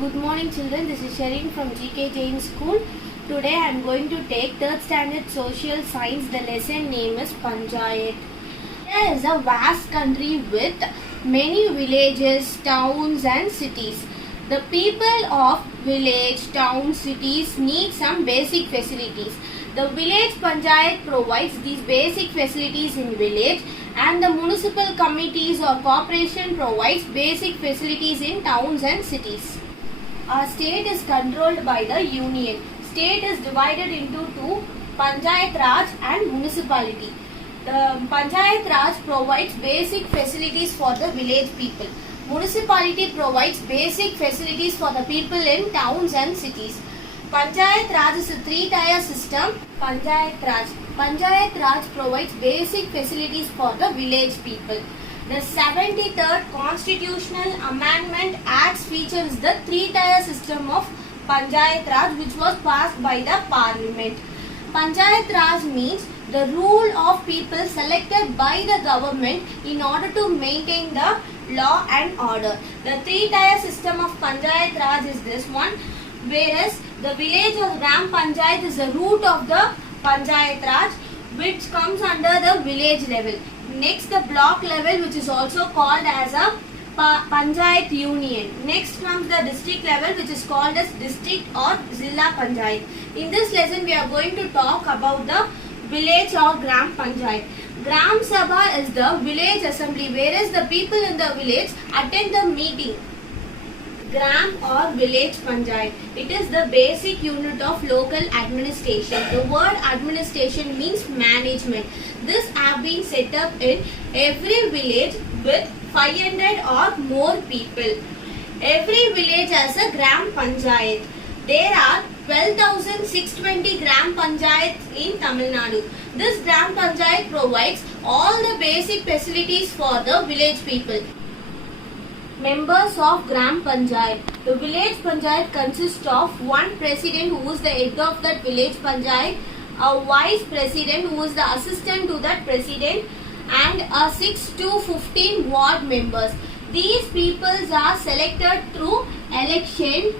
Good morning children, this is Sherin from GK Jain School. Today I am going to take 3rd standard social science. The lesson name is Panchayat. India is a vast country with many villages, towns and cities. The people of village, towns, cities need some basic facilities. The village panchayat provides these basic facilities in village, and the municipal committees or corporation provides basic facilities in towns and cities. Our state is controlled by the union. State is divided into two, Panchayat Raj and municipality. The Panchayat Raj provides basic facilities for the village people. Municipality provides basic facilities for the people in towns and cities. Panchayat Raj is a three-tier system. Panchayat Raj provides basic facilities for the village people. The 73rd Constitutional Amendment Acts features the three-tier system of Panchayat Raj, which was passed by the Parliament. Panchayat Raj means the rule of people selected by the government in order to maintain the law and order. The three-tier system of Panchayat Raj is this one, whereas the village or Gram Panchayat is the root of the Panchayat Raj, which comes under the village level. Next, the block level, which is also called as a Panchayat Union. Next comes the district level, which is called as district or Zilla Panchayat. In this lesson, we are going to talk about the village or Gram Panchayat. Gram Sabha is the village assembly, whereas the people in the village attend the meeting. Gram or village panchayat. It is the basic unit of local administration. The word administration means management. This have been set up in every village with 500 or more people. Every village has a gram panchayat. There are 12,620 gram panchayats in Tamil Nadu. This gram panchayat provides all the basic facilities for the village people. Members of Gram Panchayat. The village panchayat consists of one president who is the head of that village panchayat, a vice president who is the assistant to that president, and a 6 to 15 ward members. These people are selected through election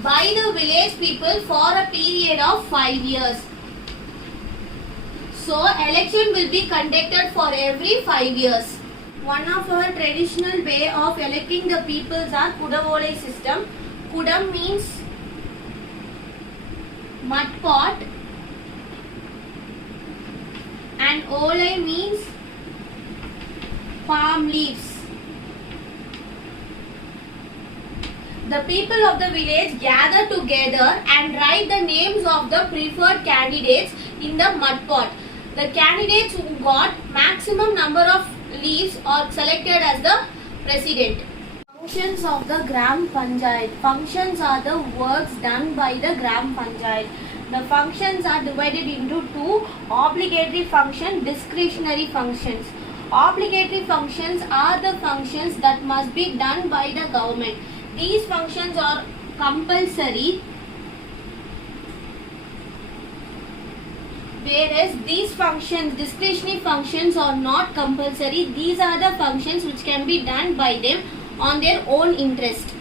by the village people for a period of 5 years. So election will be conducted for every 5 years. One of our traditional way of electing the peoples are Kudavole system. Kudam means mud pot and Ole means palm leaves. The people of the village gather together and write the names of the preferred candidates in the mud pot. The candidates who got maximum number of leaves are selected as the president. Functions of the Gram Panchayat. Functions are the works done by the Gram Panchayat. The functions are divided into two: obligatory function, discretionary functions. Obligatory functions are the functions that must be done by the government. These functions are compulsory, whereas these functions, discretionary functions, are not compulsory. These are the functions which can be done by them on their own interest.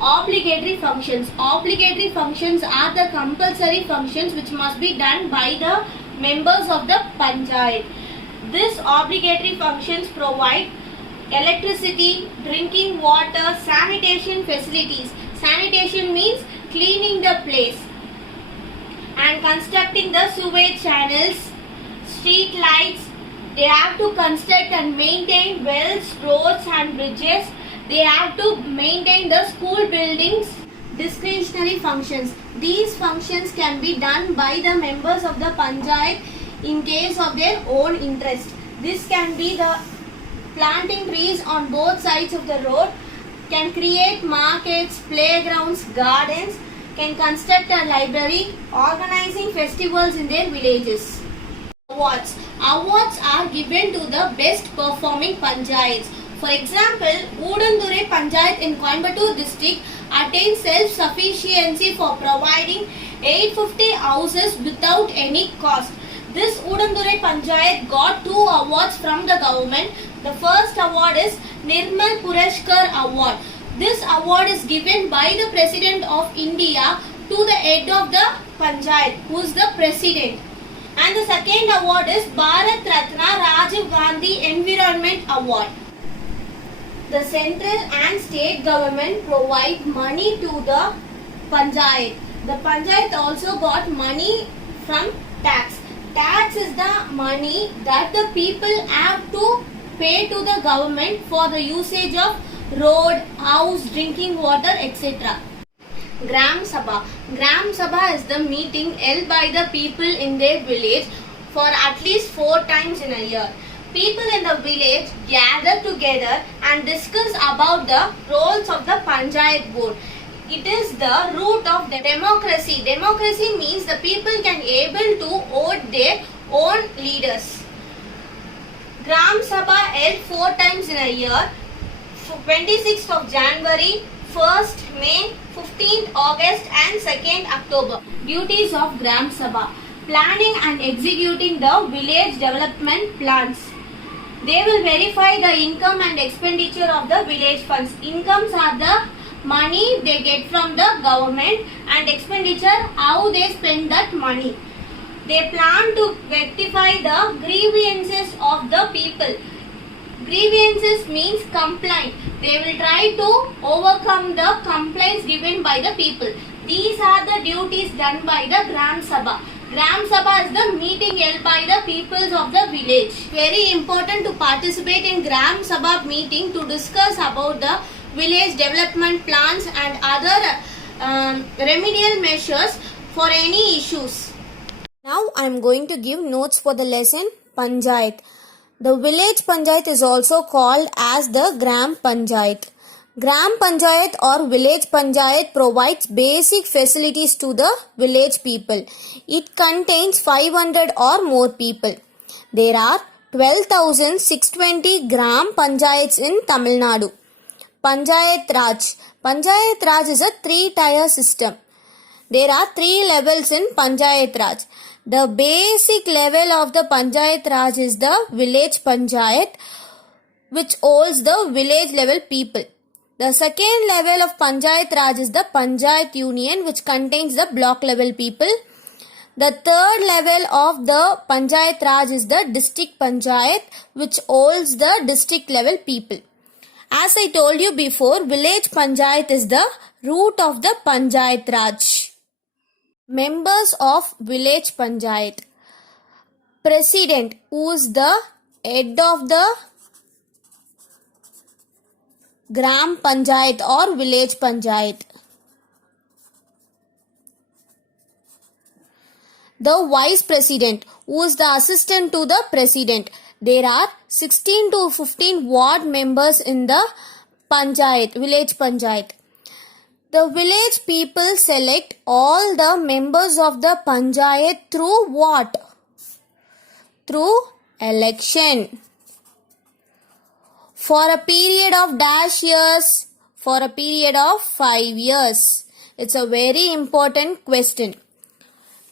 Obligatory functions. Obligatory functions are the compulsory functions which must be done by the members of the panchayat. These obligatory functions provide electricity, drinking water, sanitation facilities. Sanitation means cleaning the place, and constructing the sewage channels, street lights. They have to construct and maintain wells, roads and bridges. They have to maintain the school buildings. Discretionary functions. These functions can be done by the members of the panchayat in case of their own interest. This can be the planting trees on both sides of the road, can create markets, playgrounds, gardens, can construct a library, organizing festivals in their villages. Awards. Awards are given to the best performing panchayats. For example, Udandure Panchayat in Coimbatore district attained self-sufficiency for providing 850 houses without any cost. This Udandurai Panchayat got 2 awards from the government. The first award is Nirmal Purashkar Award. This award is given by the President of India to the head of the Panchayat, who is the President. And the second award is Bharat Ratna Rajiv Gandhi Environment Award. The central and state government provide money to the Panchayat. The Panchayat also got money from tax. Tax is the money that the people have to pay to the government for the usage of road, house, drinking water, etc. Gram Sabha. Gram Sabha is the meeting held by the people in their village for at least 4 times in a year. People in the village gather together and discuss about the roles of the Panchayat board. It is the root of democracy. Democracy means the people can able to vote their own leaders. Gram Sabha held 4 times in a year. 26th of January, 1st May, 15th August and 2nd October. Duties of Gram Sabha. Planning and executing the village development plans. They will verify the income and expenditure of the village funds. Incomes are the money they get from the government, and expenditure how they spend that money. They plan to rectify the grievances of the people. Grievances means complaint. They will try to overcome the complaints given by the people. These are the duties done by the Gram Sabha. Gram Sabha is the meeting held by the peoples of the village. Very important to participate in Gram Sabha meeting to discuss about the village development plans and other remedial measures for any issues. Now I am going to give notes for the lesson Panchayat. The village Panchayat is also called as the Gram Panchayat. Gram Panchayat or village Panchayat provides basic facilities to the village people. It contains 500 or more people. There are 12,620 Gram Panchayats in Tamil Nadu. Panchayat Raj. Panchayat Raj is a 3-tier system. There are 3 levels in Panchayat Raj. The basic level of the Panchayat Raj is the village Panchayat, which holds the village level people. The second level of Panchayat Raj is the Panchayat Union, which contains the block level people. The third level of the Panchayat Raj is the district Panchayat, which holds the district level people. As I told you before, village Panchayat is the root of the Panchayat Raj. Members of village Panchayat. President, who is the head of the Gram Panchayat or village Panchayat. The vice president, who is the assistant to the president. There are 16 to 15 ward members in the Panchayat, village Panchayat. The village people select all the members of the Panchayat through what? Through election. For a period of dash years, for a period of 5 years. It's a very important question.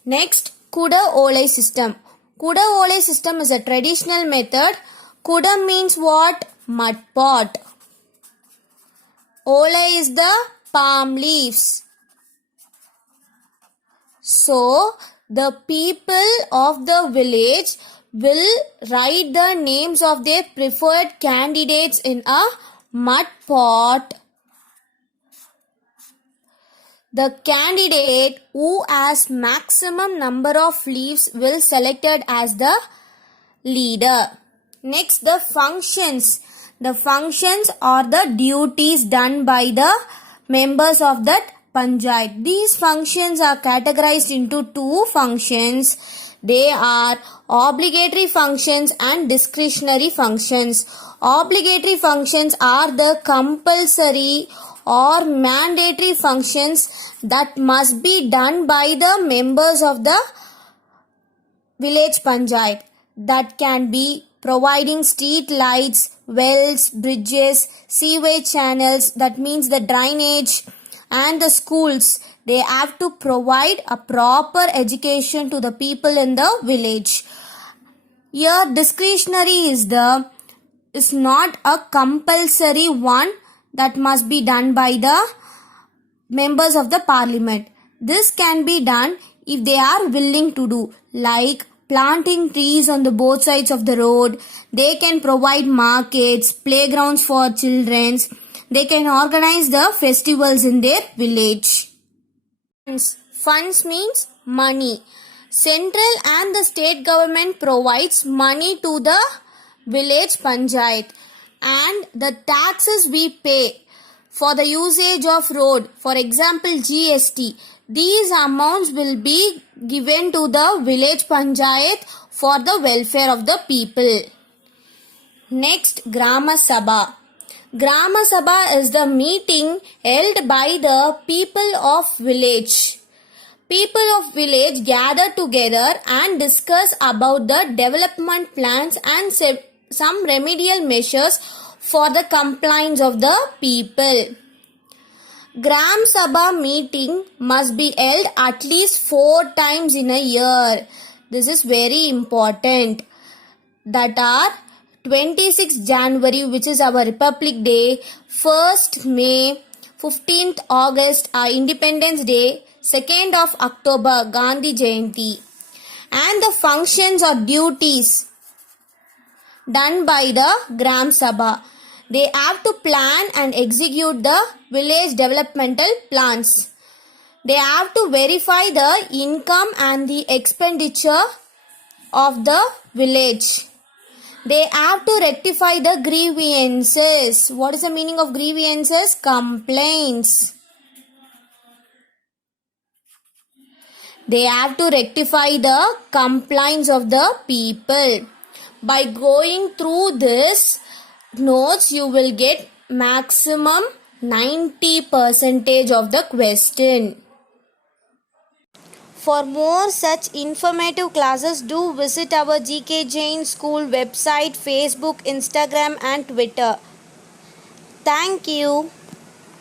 Next, Kuda Olai system. Kuda Olai system is a traditional method. Kuda means what? Mud pot. Olai is the palm leaves. So, the people of the village will write the names of their preferred candidates in a mud pot. The candidate who has maximum number of leaves will selected as the leader. Next, the functions. The functions are the duties done by the members of that Panchayat. These functions are categorized into 2 functions. They are obligatory functions and discretionary functions. Obligatory functions are the compulsory or mandatory functions that must be done by the members of the village Panchayat. That can be providing street lights, wells, bridges, sewage channels, that means the drainage, and the schools. They have to provide a proper education to the people in the village. Here discretionary is not a compulsory one that must be done by the members of the parliament. This can be done if they are willing to do, like planting trees on the both sides of the road. They can provide markets, playgrounds for children. They can organize the festivals in their village. Funds means money. Central and the state government provides money to the village panchayat, and the taxes we pay for the usage of road, for example GST, these amounts will be given to the village panchayat for the welfare of the people. Next, Grama Sabha. Grama Sabha is the meeting held by the people of village. People of village gather together and discuss about the development plans and some remedial measures for the compliance of the people. Gram Sabha meeting must be held at least 4 times in a year. This is very important. That are 26th January, which is our Republic Day, 1st May, 15th August, our Independence Day, 2nd of October, Gandhi Jayanti. And the functions or duties done by the Gram Sabha. They have to plan and execute the village developmental plans. They have to verify the income and the expenditure of the village. They have to rectify the grievances. What is the meaning of grievances? Complaints. They have to rectify the complaints of the people. By going through this notes, you will get maximum 90% of the question. For more such informative classes, do visit our GK Jain School website, Facebook, Instagram and Twitter. Thank you.